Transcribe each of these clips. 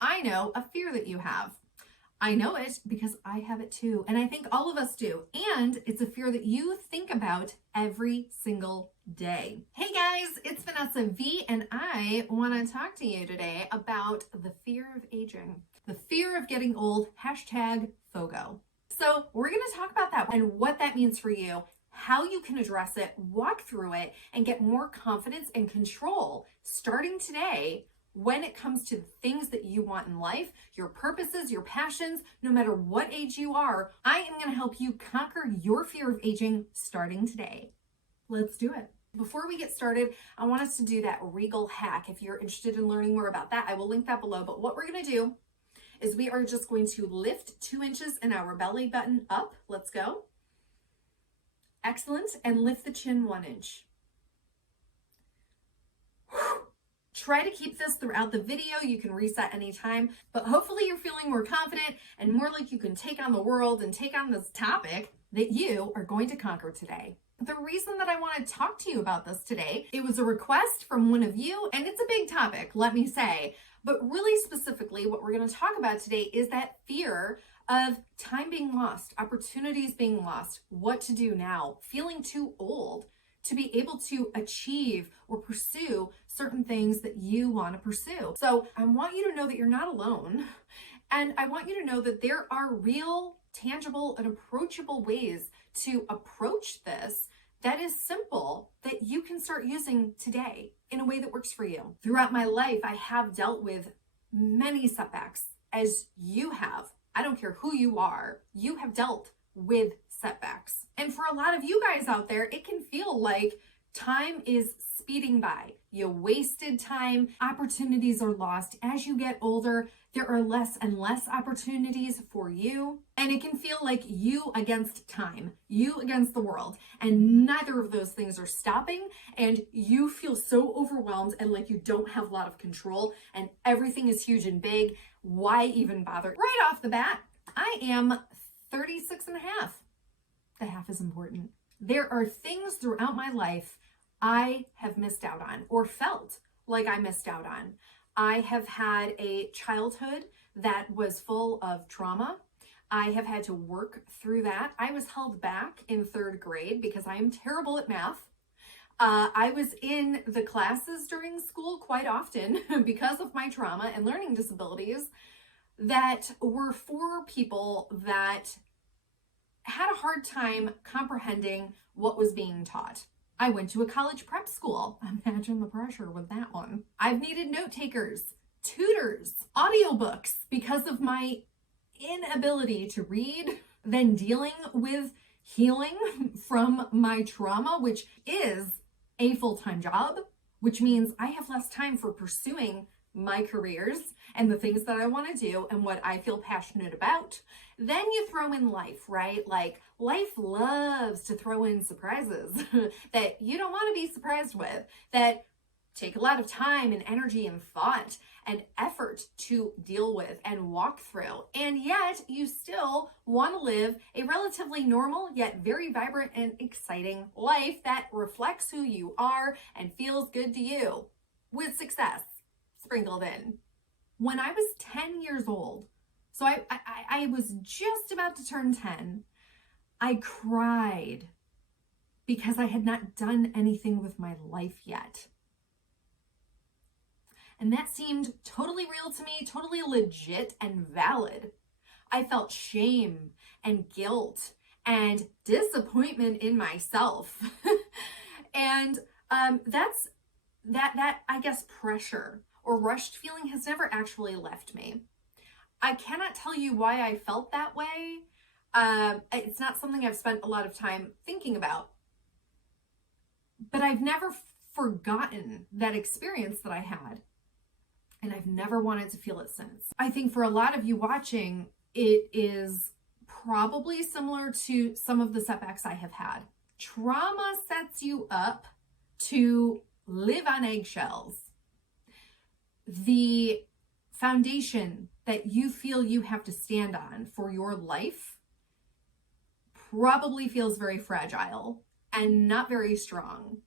I know a fear that you have. I know it because I have it too. And I think all of us do. And it's a fear that you think about every single day. Hey guys, it's Vanessa V, and I want to talk to you today about the fear of aging, the fear of getting old, hashtag FOGO. So we're going to talk about that and what that means for you, how you can address it, walk through it, and get more confidence and control starting today when it comes to the things that you want in life, your purposes, your passions, no matter what age you are. I am going to help you conquer your fear of aging starting today. Let's do it. Before we get started, I want us to do that regal hack. If you're interested in learning more about that, I will link that below. But what we're going to do is we are just going to lift 2 inches in our belly button up. Let's go. Excellent. And lift the chin 1 inch. Try to keep this throughout the video. You can reset anytime, but hopefully you're feeling more confident and more like you can take on the world and take on this topic that you are going to conquer today. The reason that I want to talk to you about this today, it was a request from one of you, and it's a big topic, let me say, but really specifically what we're going to talk about today is that fear of time being lost, opportunities being lost, what to do now, feeling too old to be able to achieve or pursue certain things that you want to pursue. So I want you to know that you're not alone. And I want you to know that there are real, tangible, and approachable ways to approach this that is simple, that you can start using today in a way that works for you. Throughout my life, I have dealt with many setbacks, as you have. I don't care who you are, you have dealt with setbacks. And for a lot of you guys out there, it can feel like time is speeding by. You wasted time, opportunities are lost. As you get older, there are less and less opportunities for you. And it can feel like you against time, you against the world. And neither of those things are stopping. And you feel so overwhelmed and like you don't have a lot of control and everything is huge and big. Why even bother? Right off the bat, I am 36 and a half. The half is important. There are things throughout my life I have missed out on or felt like I missed out on. I have had a childhood that was full of trauma. I have had to work through that. I was held back in 3rd grade because I am terrible at math. I was in the classes during school quite often because of my trauma and learning disabilities that were for people that had a hard time comprehending what was being taught. I went to a college prep school. Imagine the pressure with that one. I've needed note takers, tutors, audiobooks because of my inability to read, then dealing with healing from my trauma, which is a full-time job, which means I have less time for pursuing my careers and the things that I want to do and what I feel passionate about. Then you throw in life, right? Like life loves to throw in surprises that you don't want to be surprised with, that take a lot of time and energy and thought and effort to deal with and walk through. And yet you still want to live a relatively normal yet very vibrant and exciting life that reflects who you are and feels good to you, with success sprinkled in. When I was 10 years old, so I was just about to turn 10, I cried because I had not done anything with my life yet. And that seemed totally real to me, totally legit and valid. I felt shame and guilt and disappointment in myself. And that's that I guess pressure or rushed feeling has never actually left me. I cannot tell you why I felt that way. It's not something I've spent a lot of time thinking about. But I've never forgotten that experience that I had. And I've never wanted to feel it since. I think for a lot of you watching, it is probably similar to some of the setbacks I have had. Trauma sets you up to live on eggshells. The foundation that you feel you have to stand on for your life probably feels very fragile and not very strong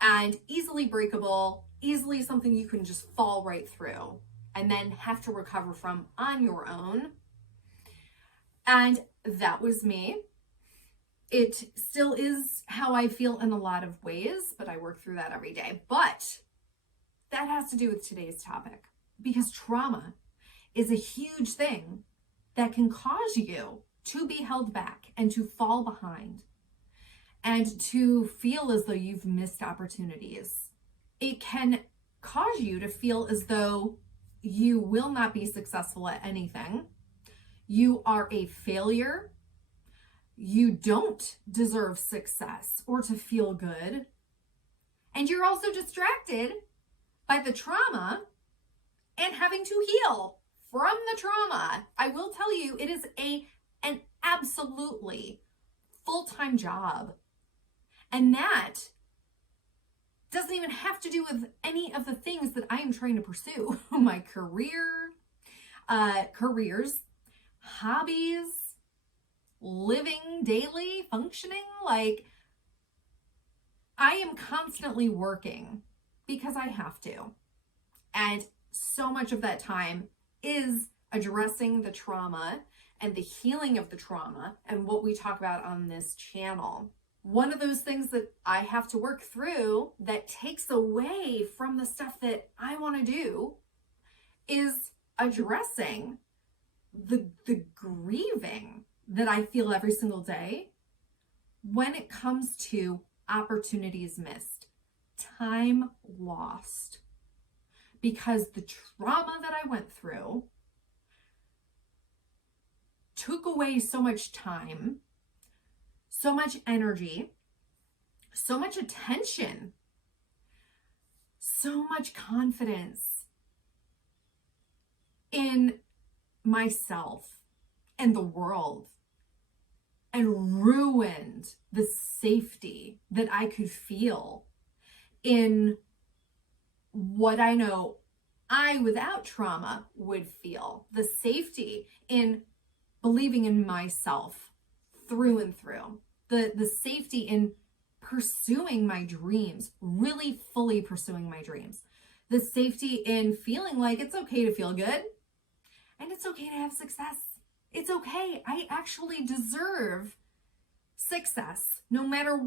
and easily breakable, easily something you can just fall right through. and then have to recover from on your own. And that was me. It still is how I feel in a lot of ways, but I work through that every day. But that has to do with today's topic, because trauma is a huge thing that can cause you to be held back and to fall behind and to feel as though you've missed opportunities. It can cause you to feel as though you will not be successful at anything. You are a failure. You don't deserve success or to feel good. And you're also distracted by the trauma and having to heal from the trauma. I will tell you, it is an absolutely full-time job. And that doesn't even have to do with any of the things that I am trying to pursue. My careers, hobbies, living daily, functioning. Like, I am constantly working because I have to. And so much of that time is addressing the trauma and the healing of the trauma and what we talk about on this channel. One of those things that I have to work through that takes away from the stuff that I want to do is addressing the grieving that I feel every single day when it comes to opportunities missed, time lost. Because the trauma that I went through took away so much time, so much energy, so much attention, so much confidence in myself and the world, and ruined the safety that I could feel in what I know I, without trauma, would feel. The safety in believing in myself through and through. The safety in pursuing my dreams, really fully pursuing my dreams. The safety in feeling like it's okay to feel good and it's okay to have success. It's okay. I actually deserve success, no matter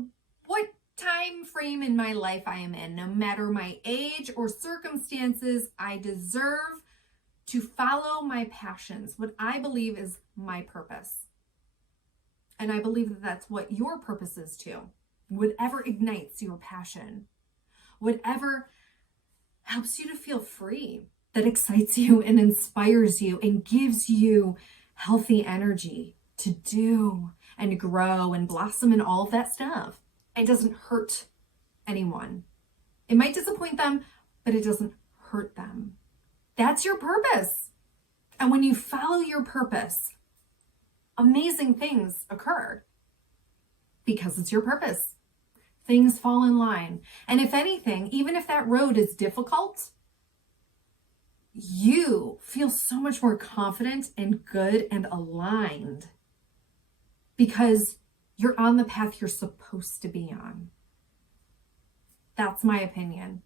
what time frame in my life I am in, no matter my age or circumstances. I deserve to follow my passions, what I believe is my purpose. And I believe that that's what your purpose is too. Whatever ignites your passion, whatever helps you to feel free, that excites you and inspires you and gives you healthy energy to do and grow and blossom and all of that stuff. It doesn't hurt anyone. It might disappoint them, but it doesn't hurt them. That's your purpose. And when you follow your purpose, amazing things occur because it's your purpose. Things fall in line. And if anything, even if that road is difficult, you feel so much more confident and good and aligned because you're on the path you're supposed to be on. That's my opinion.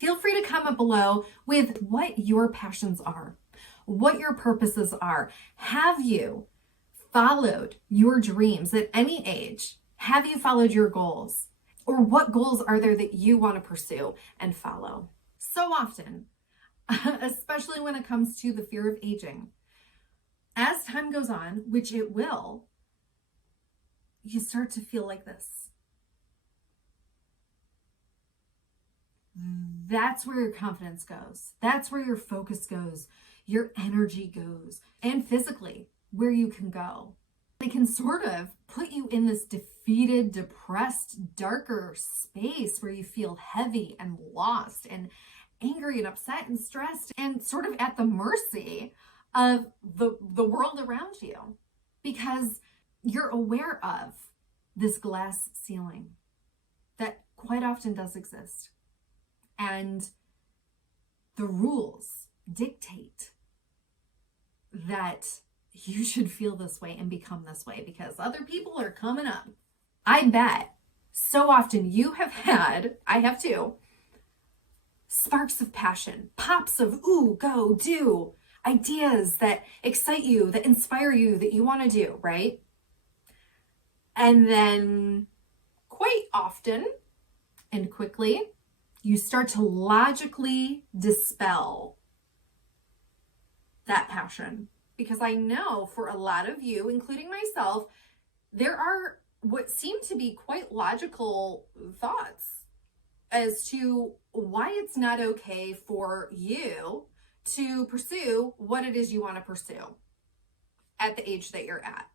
Feel free to comment below with what your passions are, what your purposes are. Have you followed your dreams at any age? Have you followed your goals? Or what goals are there that you want to pursue and follow? So often, especially when it comes to the fear of aging, as time goes on, which it will, you start to feel like this. That's where your confidence goes. That's where your focus goes. Your energy goes. And physically, where you can go. They can sort of put you in this defeated, depressed, darker space where you feel heavy and lost and angry and upset and stressed and sort of at the mercy of the world around you, because you're aware of this glass ceiling that quite often does exist. And the rules dictate that you should feel this way and become this way because other people are coming up. I bet so often you have had, I have too, sparks of passion, pops of, ooh, go, do, ideas that excite you, that inspire you, that you want to do, right? And then quite often and quickly, you start to logically dispel that passion. Because I know for a lot of you, including myself, there are what seem to be quite logical thoughts as to why it's not okay for you to pursue what it is you want to pursue at the age that you're at.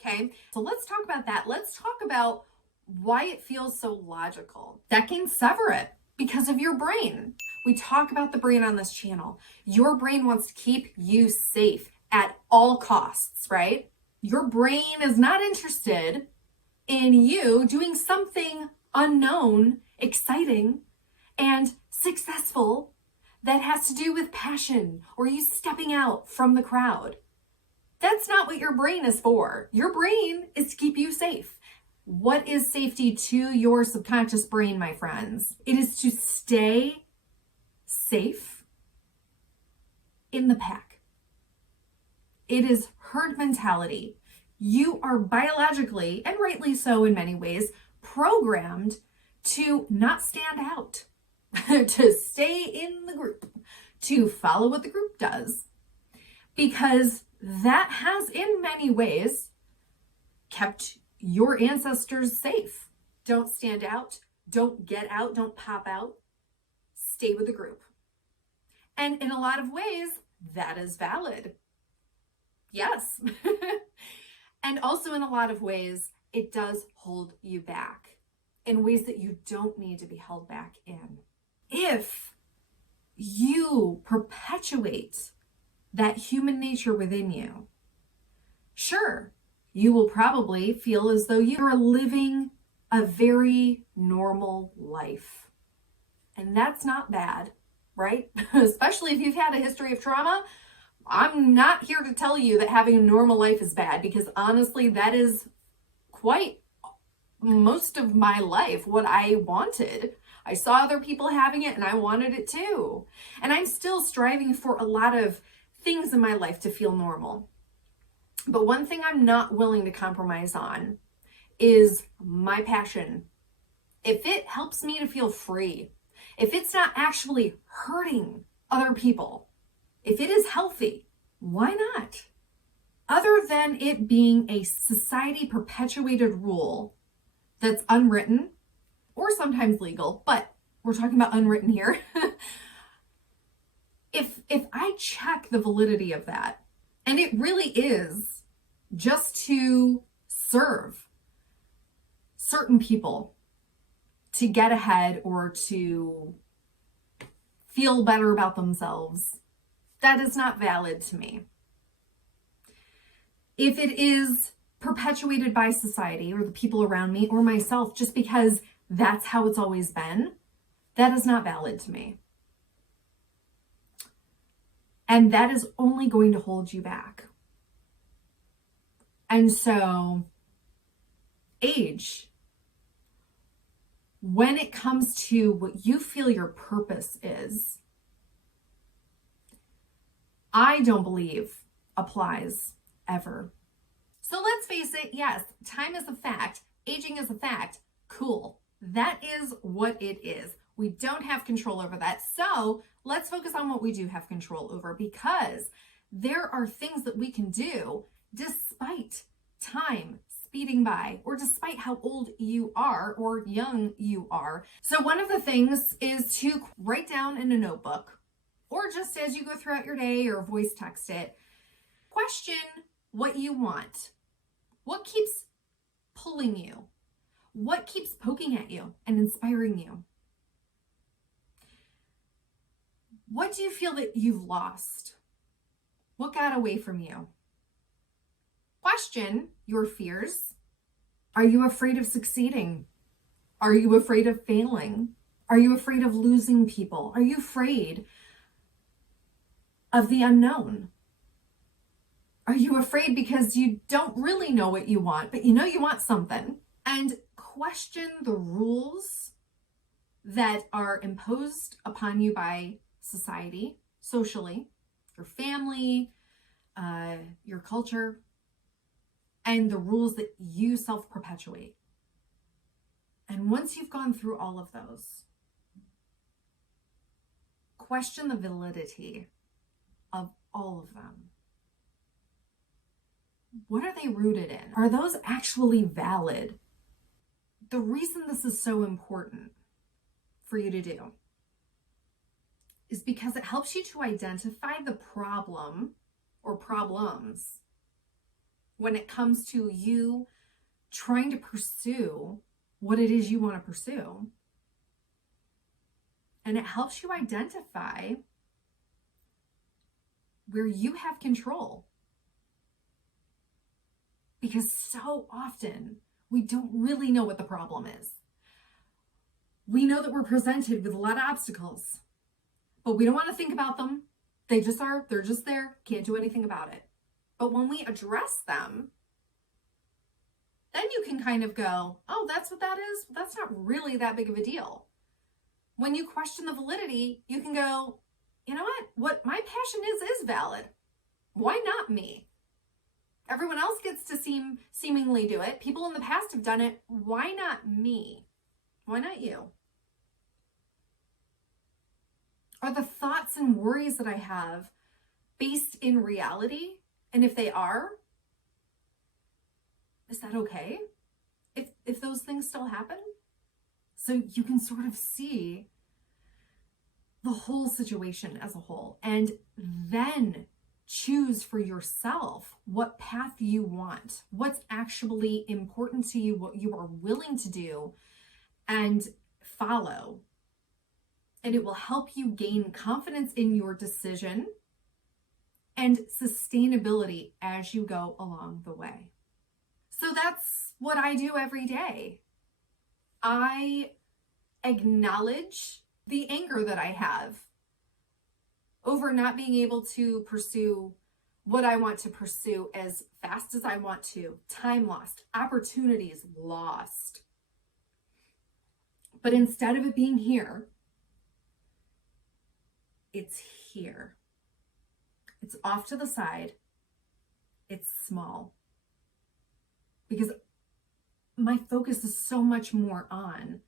Okay, so let's talk about that. Let's talk about why it feels so logical. That can sever it because of your brain. We talk about the brain on this channel. Your brain wants to keep you safe at all costs, right? Your brain is not interested in you doing something unknown, exciting, and successful that has to do with passion or you stepping out from the crowd. That's not what your brain is for. Your brain is to keep you safe. What is safety to your subconscious brain, my friends? It is to stay safe in the pack. It is herd mentality. You are biologically, and rightly so in many ways, programmed to not stand out, to stay in the group, to follow what the group does, because that has in many ways kept your ancestors safe. Don't stand out, don't get out, don't pop out, stay with the group. And in a lot of ways, that is valid. Yes. And also in a lot of ways, it does hold you back in ways that you don't need to be held back in. If you perpetuate that human nature within you, sure, you will probably feel as though you are living a very normal life. And that's not bad, right? Especially if you've had a history of trauma. I'm not here to tell you that having a normal life is bad, because honestly, that is quite most of my life what I wanted. I saw other people having it and I wanted it too. And I'm still striving for a lot of things in my life to feel normal. But one thing I'm not willing to compromise on is my passion. If it helps me to feel free, if it's not actually hurting other people, if it is healthy, why not? Other than it being a society perpetuated rule that's unwritten or sometimes legal, but we're talking about unwritten here. If I check the validity of that, and it really is just to serve certain people to get ahead or to feel better about themselves, that is not valid to me. If it is perpetuated by society or the people around me or myself just because that's how it's always been, that is not valid to me. And that is only going to hold you back. And so, age, when it comes to what you feel your purpose is, I don't believe applies ever. So let's face it, yes, time is a fact, aging is a fact, cool. That is what it is. We don't have control over that. So let's focus on what we do have control over, because there are things that we can do despite time speeding by, or despite how old you are or young you are. So one of the things is to write down in a notebook, or just as you go throughout your day or voice text it, question what you want. What keeps pulling you? What keeps poking at you and inspiring you? What do you feel that you've lost? What got away from you? Question your fears. Are you afraid of succeeding? Are you afraid of failing? Are you afraid of losing people? Are you afraid of the unknown? Are you afraid because you don't really know what you want, but you know you want something? And question the rules that are imposed upon you by society, socially, your family, your culture, and the rules that you self-perpetuate. And once you've gone through all of those, question the validity of all of them. What are they rooted in? Are those actually valid? The reason this is so important for you to do is because it helps you to identify the problem or problems when it comes to you trying to pursue what it is you want to pursue. And it helps you identify where you have control. Because so often we don't really know what the problem is. We know that we're presented with a lot of obstacles, but we don't want to think about them. They just are, they're just there, can't do anything about it. But when we address them, then you can kind of go, oh, that's what that is? That's not really that big of a deal. When you question the validity, you can go, you know what my passion is valid. Why not me? Everyone else gets to seemingly do it. People in the past have done it. Why not me? Why not you? Are the thoughts and worries that I have based in reality? And if they are, is that okay? If those things still happen? So you can sort of see the whole situation as a whole, and then choose for yourself what path you want, what's actually important to you, what you are willing to do and follow. And it will help you gain confidence in your decision and sustainability as you go along the way. So that's what I do every day. I acknowledge the anger that I have over not being able to pursue what I want to pursue as fast as I want to. Time lost, opportunities lost. But instead of it being here, it's here. It's off to the side. It's small. Because my focus is so much more on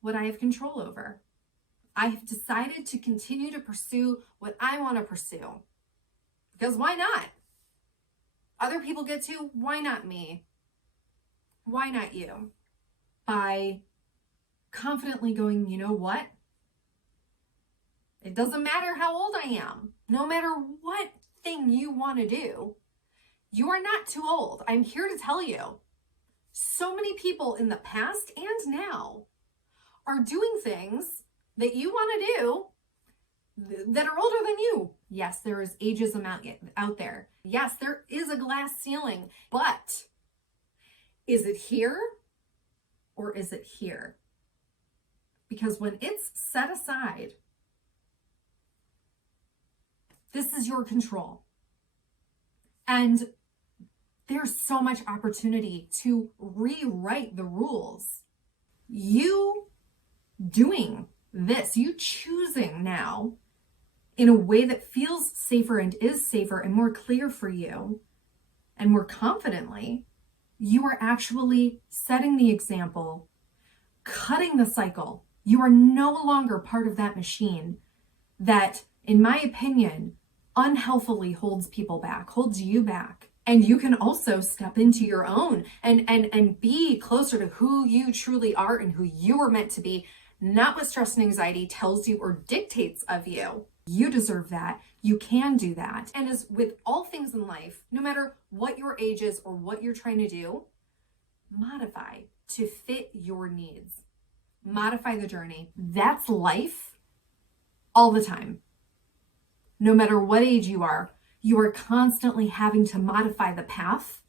what I have control over. I have decided to continue to pursue what I want to pursue. Because why not? Other people get to, why not me? Why not you? By confidently going, you know what? It doesn't matter how old I am. No matter what thing you want to do, you are not too old. I'm here to tell you. So many people in the past and now are doing things that you want to do that are older than you. Yes, there is ageism out there. Yes, there is a glass ceiling, but is it here or is it here? Because when it's set aside, this is your control. And there's so much opportunity to rewrite the rules. You doing this, you choosing now in a way that feels safer and is safer and more clear for you and more confidently, you are actually setting the example, cutting the cycle. You are no longer part of that machine that, in my opinion, unhealthily holds people back, holds you back. And you can also step into your own and be closer to who you truly are and who you are meant to be, not what stress and anxiety tells you or dictates of you. You deserve that. You can do that. And as with all things in life, no matter what your age is or what you're trying to do, modify to fit your needs. Modify the journey. That's life all the time. No matter what age you are constantly having to modify the path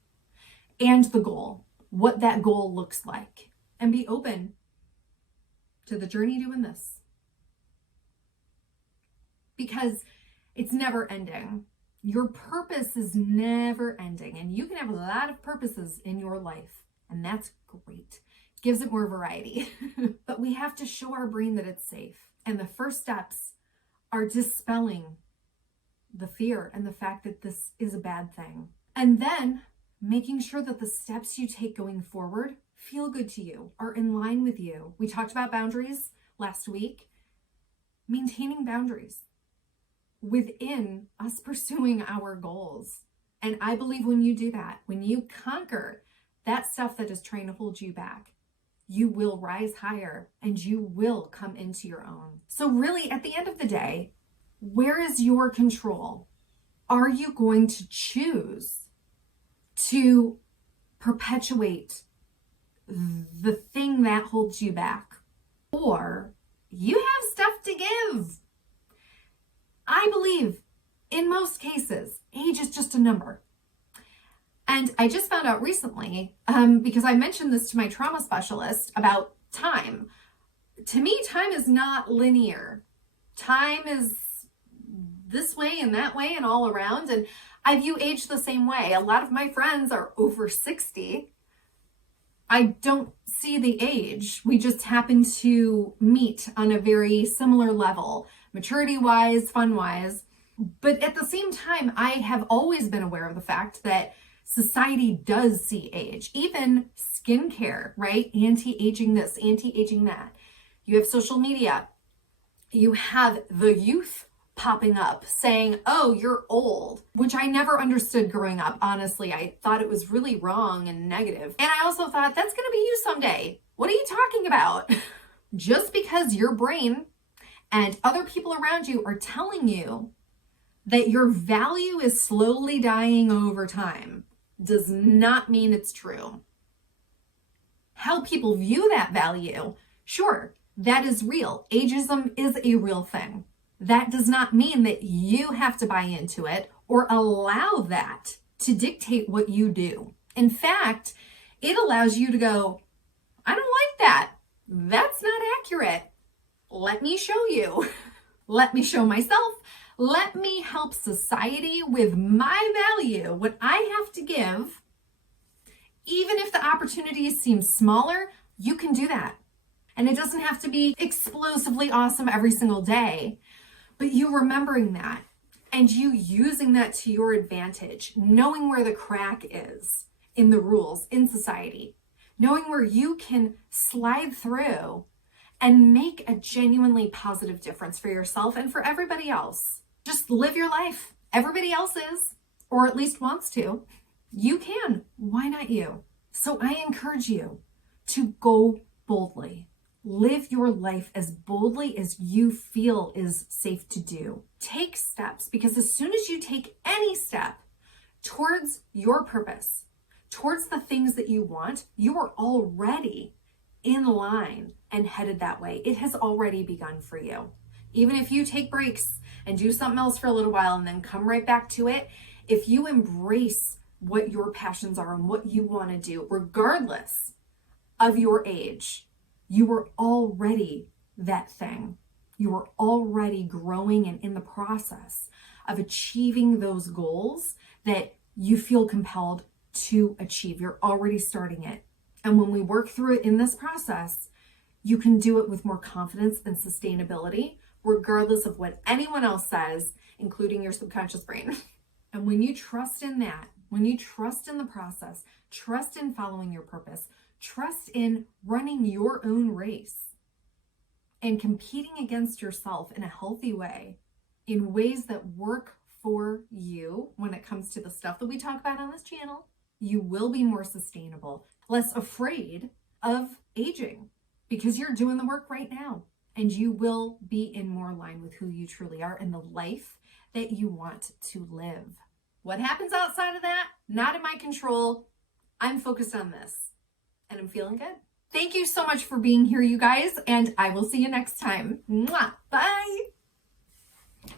and the goal, what that goal looks like, and be open to the journey doing this. Because it's never ending. Your purpose is never ending, and you can have a lot of purposes in your life, and that's great. gives it more variety. But we have to show our brain that it's safe. And the first steps are dispelling the fear and the fact that this is a bad thing. And then making sure that the steps you take going forward feel good to you, are in line with you. We talked about boundaries last week. Maintaining boundaries within us pursuing our goals. And I believe when you do that, when you conquer that stuff that is trying to hold you back, you will rise higher and you will come into your own. So really, at the end of the day, where is your control? Are you going to choose to perpetuate the thing that holds you back? Or you have stuff to give? I believe in most cases, age is just a number. And I just found out recently, because I mentioned this to my trauma specialist about time. To me, time is not linear. Time is this way and that way and all around. And I view age the same way. A lot of my friends are over 60. I don't see the age. We just happen to meet on a very similar level, maturity-wise, fun-wise. But at the same time, I have always been aware of the fact that society does see age. Even skincare, right? Anti-aging this, anti-aging that. You have social media. You have the youth popping up saying, oh, you're old, which I never understood growing up. Honestly, I thought it was really wrong and negative. And I also thought, that's going to be you someday. What are you talking about? Just because your brain and other people around you are telling you that your value is slowly dying over time does not mean it's true. How people view that value, sure, that is real. Ageism is a real thing. That does not mean that you have to buy into it or allow that to dictate what you do. In fact, it allows you to go, I don't like that. That's not accurate. Let me show you. Let me show myself. Let me help society with my value, what I have to give. Even if the opportunities seem smaller, you can do that. And it doesn't have to be explosively awesome every single day. But you remembering that and you using that to your advantage, knowing where the crack is in the rules in society, knowing where you can slide through and make a genuinely positive difference for yourself and for everybody else. Just live your life. Everybody else is, or at least wants to. You can. Why not you? So I encourage you to go boldly. Live your life as boldly as you feel is safe to do. Take steps, because as soon as you take any step towards your purpose, towards the things that you want, you are already in line and headed that way. It has already begun for you. Even if you take breaks and do something else for a little while and then come right back to it, if you embrace what your passions are and what you want to do, regardless of your age, you are already that thing. You are already growing and in the process of achieving those goals that you feel compelled to achieve. You're already starting it. And when we work through it in this process, you can do it with more confidence and sustainability, regardless of what anyone else says, including your subconscious brain. And when you trust in that, when you trust in the process, trust in following your purpose, trust in running your own race and competing against yourself in a healthy way, in ways that work for you when it comes to the stuff that we talk about on this channel, you will be more sustainable, less afraid of aging, because you're doing the work right now and you will be in more line with who you truly are and the life that you want to live. What happens outside of that, not in my control. I'm focused on this. And I'm feeling good. Thank you so much for being here, you guys, and I will see you next time. Mwah! Bye!